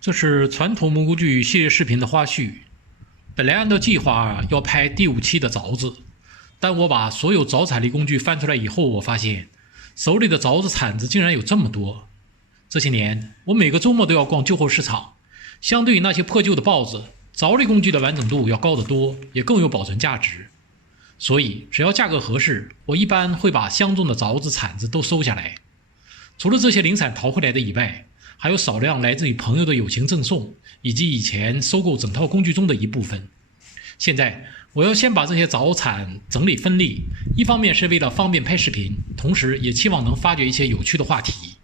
这是传统木工具系列视频的花絮。本来按照计划要拍第5期的凿子，但我把所有凿铲类工具翻出来以后，我发现手里的凿子铲子竟然有这么多。这些年，我每个周末都要逛旧货市场，相对于那些破旧的钊子，凿类工具的完整度要高得多，也更有保存价值。所以，只要价格合适，我一般会把相中的鑿子铲子都收下来。除了这些零散淘回来的以外，还有少量来自于朋友的友情赠送，以及以前收购整套工具中的一部分。现在我要先把这些鑿铲整理分类，一方面是为了方便拍视频，同时也期望能发掘一些有趣的话题。